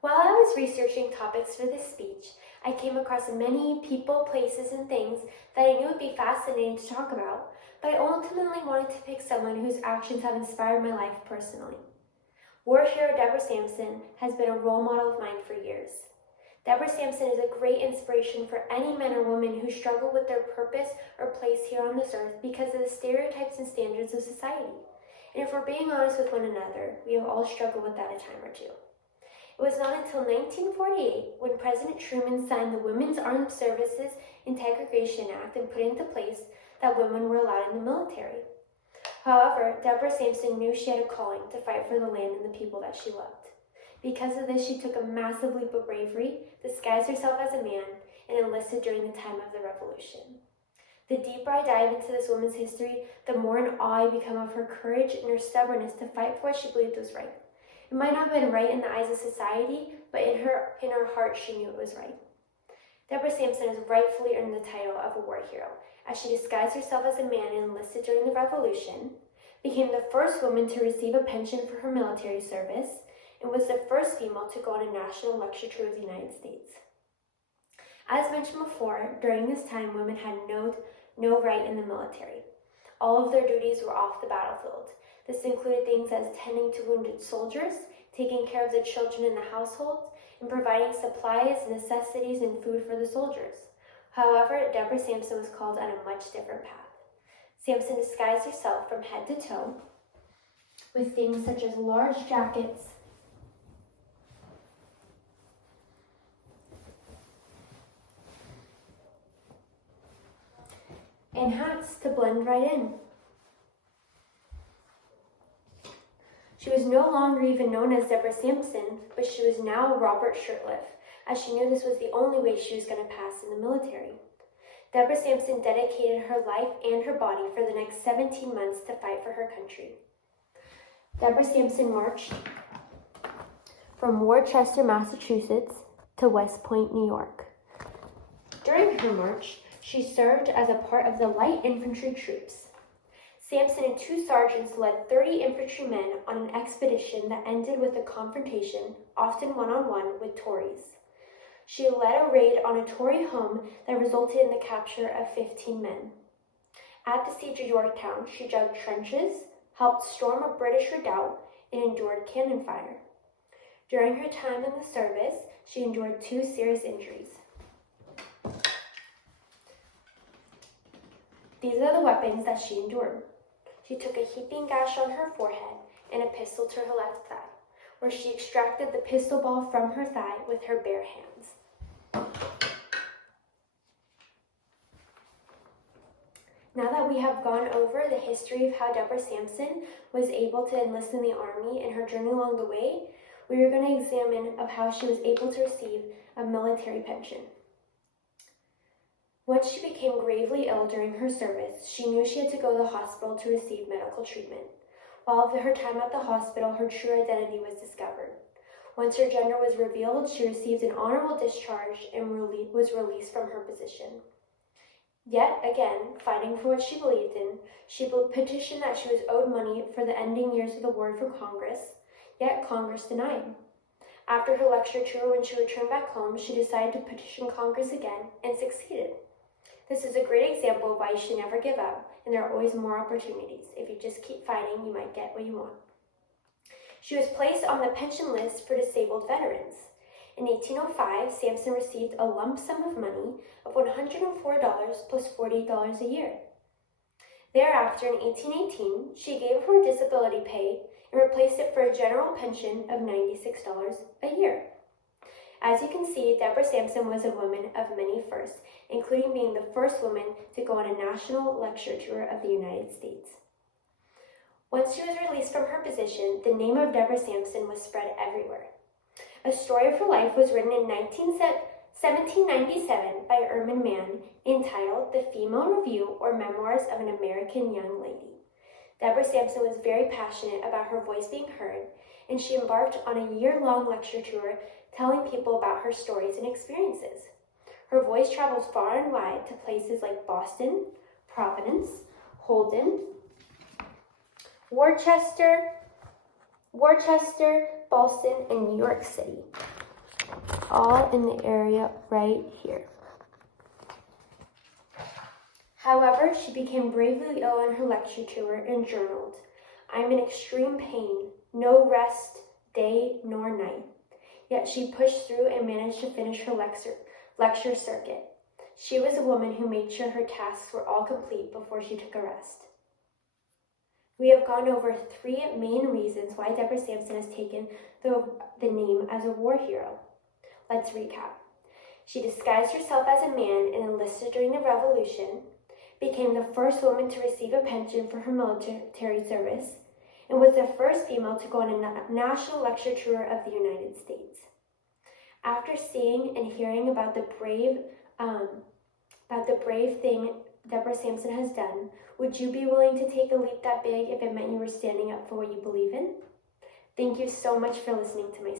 While I was researching topics for this speech, I came across many people, places, and things that I knew would be fascinating to talk about, but I ultimately wanted to pick someone whose actions have inspired my life personally. War hero Deborah Sampson has been a role model of mine for years. Deborah Sampson is a great inspiration for any man or woman who struggle with their purpose or place here on this earth because of the stereotypes and standards of society. And if we're being honest with one another, we have all struggled with that a time or two. It was not until 1948 when President Truman signed the Women's Armed Services Integration Act and put into place that women were allowed in the military. However, Deborah Sampson knew she had a calling to fight for the land and the people that she loved. Because of this, she took a massive leap of bravery, disguised herself as a man, and enlisted during the time of the Revolution. The deeper I dive into this woman's history, the more in awe I become of her courage and her stubbornness to fight for what she believed was right. It might not have been right in the eyes of society, but in her heart, she knew it was right. Deborah Sampson has rightfully earned the title of a war hero, as she disguised herself as a man and enlisted during the Revolution, became the first woman to receive a pension for her military service, and was the first female to go on a national lecture tour of the United States. As mentioned before, during this time, women had no right in the military. All of their duties were off the battlefield. This included things as tending to wounded soldiers, taking care of the children in the household, and providing supplies, necessities, and food for the soldiers. However, Deborah Sampson was called on a much different path. Sampson disguised herself from head to toe with things such as large jackets, and hats to blend right in. She was no longer even known as Deborah Sampson, but she was now Robert Shirtliff, as she knew this was the only way she was going to pass in the military. Deborah Sampson dedicated her life and her body for the next 17 months to fight for her country. Deborah Sampson marched from Worcester, Massachusetts to West Point, New York. During her march, she served as a part of the light infantry troops. Sampson and two sergeants led 30 infantrymen on an expedition that ended with a confrontation, often one-on-one, with Tories. She led a raid on a Tory home that resulted in the capture of 15 men. At the siege of Yorktown, she dug trenches, helped storm a British redoubt, and endured cannon fire. During her time in the service, she endured 2 serious injuries. These are the weapons that she endured. She took a heaping gash on her forehead and a pistol to her left thigh, where she extracted the pistol ball from her thigh with her bare hands. Now that we have gone over the history of how Deborah Sampson was able to enlist in the army and her journey along the way, we are going to examine of how she was able to receive a military pension. Once she became gravely ill during her service, she knew she had to go to the hospital to receive medical treatment. While her time at the hospital, her true identity was discovered. Once her gender was revealed, she received an honorable discharge and was released from her position. Yet again, fighting for what she believed in, she petitioned that she was owed money for the ending years of the war from Congress, yet Congress denied. After her lecture tour, when she returned back home, she decided to petition Congress again and succeeded. This is a great example of why you should never give up, and there are always more opportunities. If you just keep fighting, you might get what you want. She was placed on the pension list for disabled veterans. In 1805, Sampson received a lump sum of money of $104 plus $40 a year. Thereafter, in 1818, she gave her disability pay and replaced it for a general pension of $96 a year. As you can see, Deborah Sampson was a woman of many firsts, including being the first woman to go on a national lecture tour of the United States. Once she was released from her position, the name of Deborah Sampson was spread everywhere. A story of her life was written in 1797 by Erman Mann, entitled The Female Review or Memoirs of an American Young Lady. Deborah Sampson was very passionate about her voice being heard, and she embarked on a year-long lecture tour telling people about her stories and experiences. Her voice travels far and wide to places like Boston, Providence, Holden, Worcester, Boston, and New York City. all in the area right here. However, she became gravely ill on her lecture tour and journaled, "I am in extreme pain, no rest day nor night." Yet she pushed through and managed to finish her lecture circuit. She was a woman who made sure her tasks were all complete before she took a rest. We have gone over 3 main reasons why Deborah Sampson has taken the name as a war hero. Let's recap. She disguised herself as a man and enlisted during the Revolution, became the first woman to receive a pension for her military service, and was the first female to go on a national lecture tour of the United States. After seeing and hearing about the brave thing Deborah Sampson has done, would you be willing to take a leap that big if it meant you were standing up for what you believe in? Thank you so much for listening to my